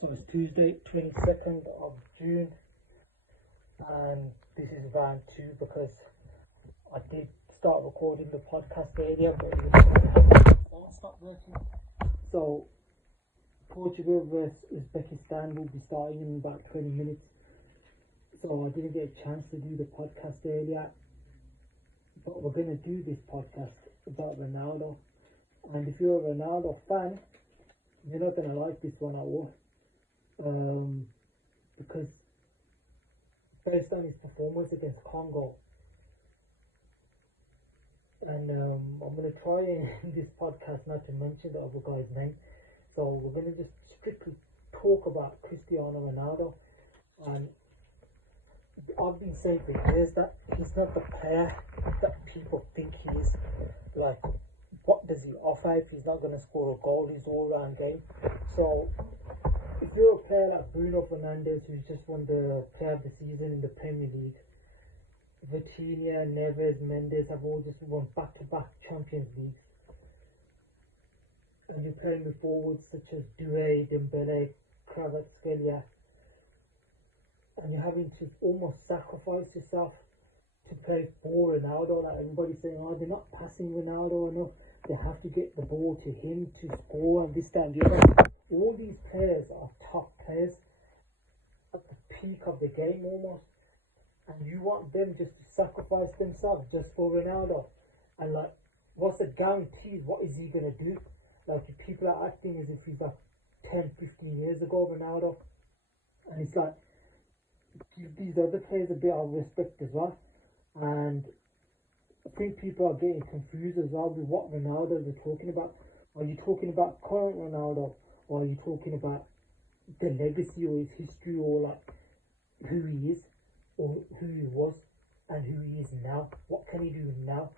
So it's Tuesday, 22nd of June, and this is round 2 because I did start recording the podcast earlier, but it was not working. So Portugal versus Uzbekistan will be starting in about 20 minutes. So I didn't get a chance to do the podcast earlier, but we're going to do this podcast about Ronaldo. And if you're a Ronaldo fan, you're not going to like this one at all. Because based on his performance against Congo, and I'm going to try in this podcast not to mention the other guy's name, so we're going to just strictly talk about Cristiano Ronaldo. And I've been saying for years that he's not the player that people think he is. Like, what does he offer if he's not going to score a goal his all-round game? So if you're a player like Bruno Fernandes, who's just won the Player of the Season in the Premier League, Vitinha, Neves, Mendes have all just won back-to-back Champions Leagues, and you're playing with forwards such as Doué, Dembele, Kvaratskhelia, and you're having to almost sacrifice yourself to play for Ronaldo. Like, everybody's saying, oh, they're not passing Ronaldo enough, they have to get the ball to him to score and this, that, and the other. All these players are top players at the peak of the game almost, and you want them just to sacrifice themselves just for Ronaldo. And like, what's the guarantee? What is he gonna do? Like, people are acting as if he's like 10-15 years ago, Ronaldo, and it's like, give these other players a bit of respect as well. And I think people are getting confused as well with what Ronaldo they're talking about. Are you talking about current Ronaldo, or are you talking about the legacy or his history, or like who he is, or who he was, and who he is now? What can he do now?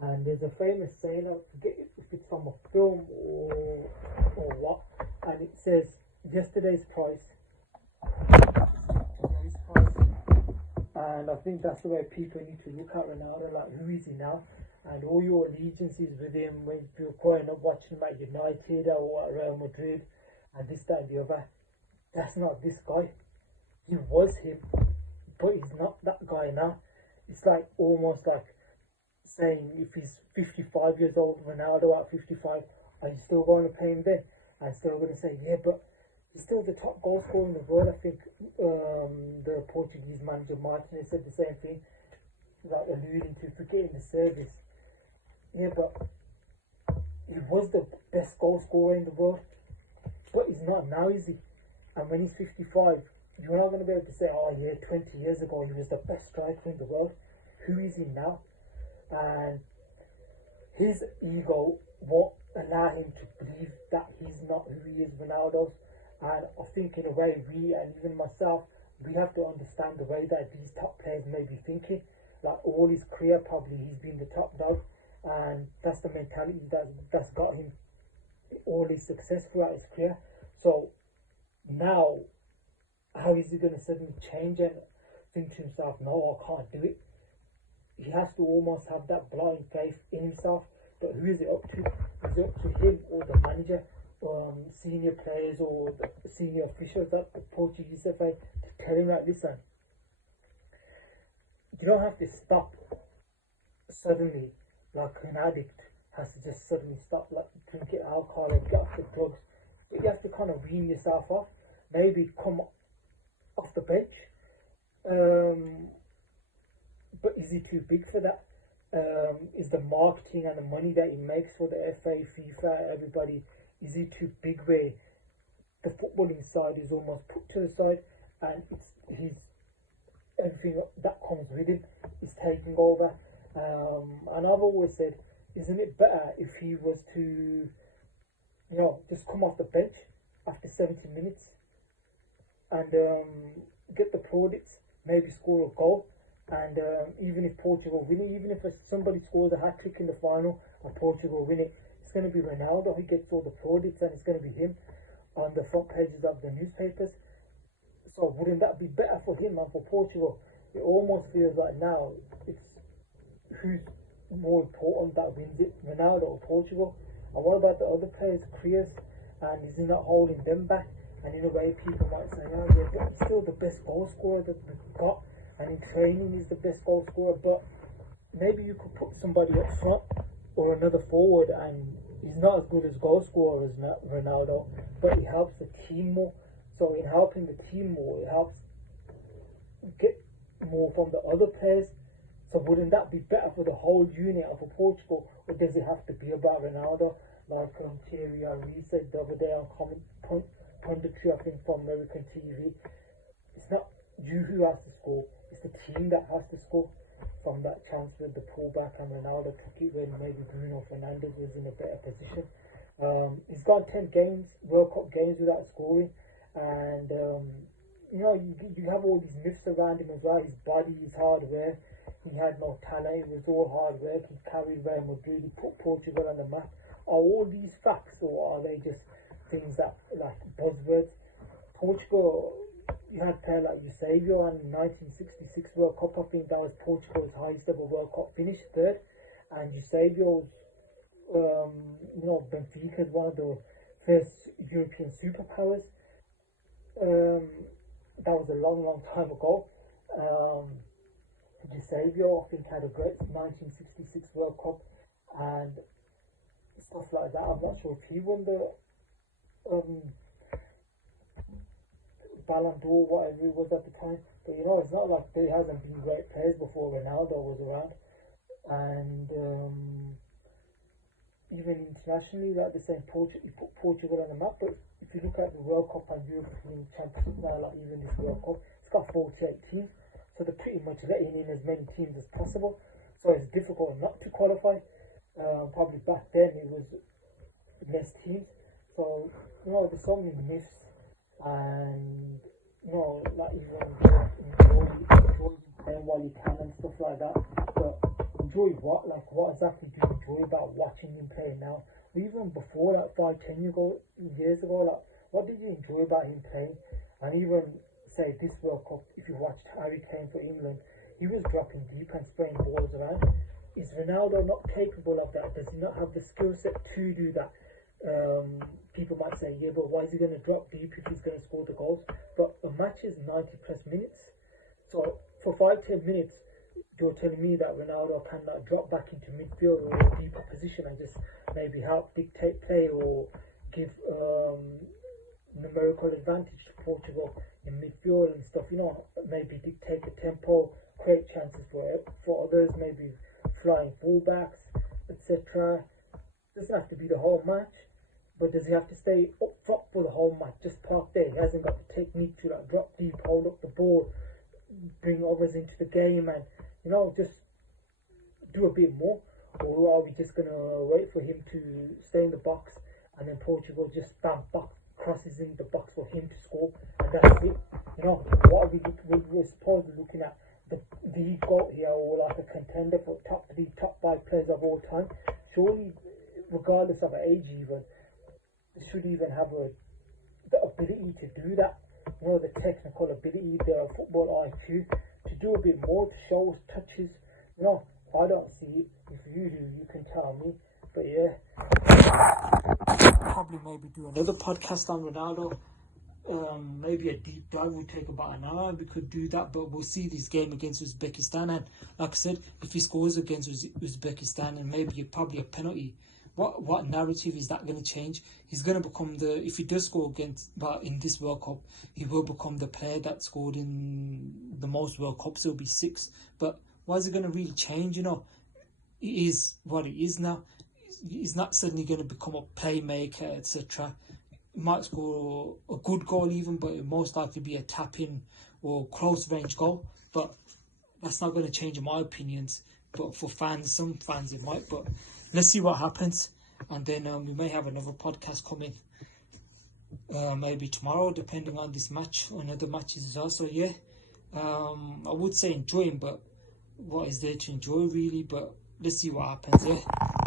And there's a famous saying, I forget if it's from a film or what, and it says, yesterday's price. And I think that's the way people need to look at Ronaldo, like, who is he now? And all your allegiances with him when you're growing up watching him at United or at Real Madrid and this, that, and the other. That's not this guy. He was him, but he's not that guy now. It's like almost like saying, if he's 55 years old, Ronaldo at 55, are you still going to play him then? I'm still going to say, yeah, but he's still the top goal scorer in the world. I think the Portuguese manager Martinez said the same thing, like alluding to forgetting the service. Yeah, but he was the best goal scorer in the world, but he's not now, is he? And when he's 55, you're not going to be able to say, oh yeah, 20 years ago he was the best striker in the world. Who is he now? And his ego won't allow him to believe that he's not who he is, Ronaldo's. And I think in a way, we, and even myself, we have to understand the way that these top players may be thinking. Like, all his career, probably he's been the top dog, and that's the mentality that's got him all his success throughout his career. So now, how is he going to suddenly change and think to himself, no, I can't do it? He has to almost have that blind faith in himself. But who is it up to? Is it up to him or the manager, senior players, or the senior officials at the Portuguese FA to tell him, like, listen, you don't have to stop suddenly, like an addict has to just suddenly stop, like, drinking alcohol or get off the drugs. But you have to kind of wean yourself off, maybe come off the bench. But is he too big for that? Is the marketing and the money that he makes for the FA, FIFA, everybody, is he too big where the footballing side is almost put to the side, and it's everything that comes with him is taking over? And I've always said, isn't it better if he was to, just come off the bench after 70 minutes and get the plaudits, maybe score a goal, and even if Portugal win it, even if somebody scores a hat-trick in the final and Portugal win it, it's going to be Ronaldo who gets all the plaudits, and it's going to be him on the front pages of the newspapers. So wouldn't that be better for him and for Portugal? It almost feels like now it's who's more important that wins it, Ronaldo or Portugal? And what about the other players' careers? And is he not holding them back? And in a way, people might say, oh yeah, but he's still the best goal scorer that we've got, and in training he's the best goal scorer. But maybe you could put somebody up front or another forward, and he's not as good as goal scorer as Ronaldo, but he helps the team more. So in helping the team more, it helps get more from the other players. So wouldn't that be better for the whole unit and for Portugal, or does it have to be about Ronaldo? Like Thierry Henry said the other day on punditry, I think from American TV, it's not you who has to score, it's the team that has to score. From that chance with the pullback, and Ronaldo took it when maybe Bruno Fernandes was in a better position. He's gone 10 games, World Cup games, without scoring, and you know, you have all these myths around him as well. His body, his hardware, he had no talent, it was all hard work, he carried Real Madrid, he put Portugal on the map. Are all these facts, or are they just things that, like, buzzwords? Portugal, you had a player like Eusebio in the 1966 World Cup. I think that was Portugal's highest ever World Cup finish, third. And Eusebio's, you know, Benfica is one of the first European superpowers. That was a long time ago. Eusebio, I think, had a great 1966 World Cup and stuff like that. I'm not sure if he won the Ballon d'Or, whatever it was at the time. But you know, it's not like there hasn't been great players before Ronaldo was around. And even internationally, like the same, you put Portugal on the map. But if you look at the World Cup and European Championship now, like even this World Cup, it's got 48 teams. So they're pretty much letting in as many teams as possible. So it's difficult not to qualify. Probably back then it was less teams. So, you know, there's so many myths, and you know, like even enjoy playing while you can and stuff like that. But enjoy what? Like, what exactly do you enjoy about watching him play now? Or even before, like 5-10 years ago, like, what did you enjoy about him playing? And even say this World Cup, if you watched Harry Kane for England, he was dropping deep and spraying balls around. Is Ronaldo not capable of that? Does he not have the skill set to do that? People might say, yeah, but why is he going to drop deep if he's going to score the goals? But a match is 90 plus minutes. So for 5-10 minutes, you're telling me that Ronaldo cannot drop back into midfield or a deeper position and just maybe help dictate play or give numerical advantage to Portugal in midfield and stuff, you know, maybe dictate the tempo, create chances for others, maybe flying fullbacks, etc. Doesn't have to be the whole match, but does he have to stay up front for the whole match? Just park there. He hasn't got the technique to like drop deep, hold up the ball, bring others into the game, and you know, just do a bit more. Or are we just gonna wait for him to stay in the box and then Portugal just stamp back crosses in the box for him to score, and that's it? You know, what are we're supposed to be looking at the GOAT here, or like a contender for top 3, top 5 players of all time? Surely, regardless of age, even they should even have the ability to do that. You know, the technical ability, the football IQ to do a bit more, to show us touches. You know, I don't see it. If you do, you can tell me. But yeah, probably maybe do another podcast on Ronaldo. Maybe a deep dive would take about an hour. We could do that, but we'll see this game against Uzbekistan. And like I said, if he scores against Uzbekistan and maybe probably a penalty, what narrative is that going to change? He's going to become if he does score but in this World Cup, he will become the player that scored in the most World Cups. It'll be 6. But why is it going to really change? You know, it is what it is now. He's not suddenly going to become a playmaker, etc. He might score a good goal even, but it most likely be a tap-in or close-range goal. But that's not going to change in my opinions. But for fans, some fans it might. But let's see what happens. And then we may have another podcast coming. Maybe tomorrow, depending on this match or another matches as well. So yeah, I would say enjoy him, but what is there to enjoy really? But let's see what happens. Yeah.